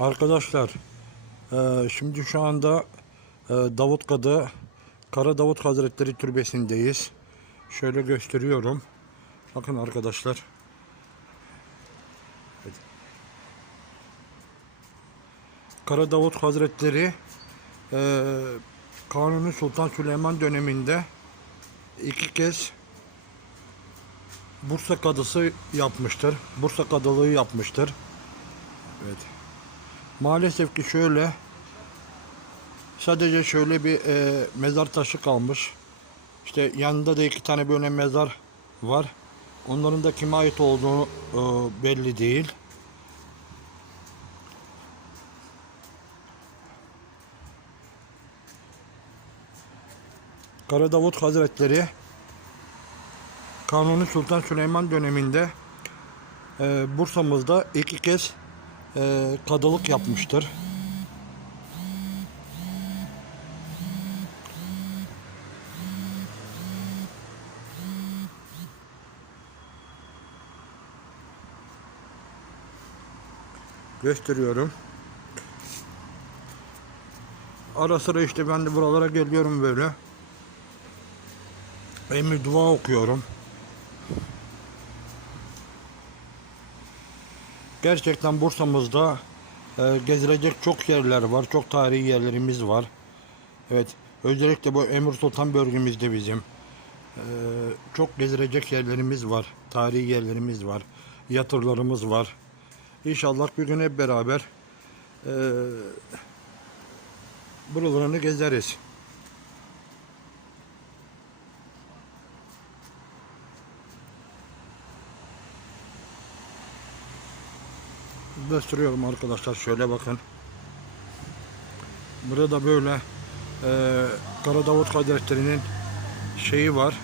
Arkadaşlar eee, şimdi şu anda eee, Davutka'da Kara Davut Hazretleri Türbesi'ndeyiz. Şöyle gösteriyorum. Bakın arkadaşlar. Evet. Kara Davut Hazretleri eee Kanuni Sultan Süleyman döneminde iki kez Bursa kadısı yapmıştır. Bursa kadılığı yapmıştır. Evet. Maalesef ki şöyle sadece şöyle bir e, mezar taşı kalmış. İşte yanında da iki tane böyle mezar var. Onların da kime ait olduğu e, belli değil. Kara Davut Hazretleri Kanuni Sultan Süleyman döneminde e, Bursa'mızda iki kez e, kadılık yapmıştır. Gösteriyorum. Ara sıra işte ben de buralara geliyorum böyle. Emir dua okuyorum. Gerçekten Bursa'mızda e, gezilecek çok yerler var. Çok tarihi yerlerimiz var. Evet. Özellikle bu Emir Sultan bölgemizde bizim. e, çok gezilecek yerlerimiz var. Tarihi yerlerimiz var. Yatırlarımız var. İnşallah bir gün hep beraber e, buralarını gezeriz. Gösteriyorum arkadaşlar şöyle bakın. Burada böyle e, Kara Davut şeyi var.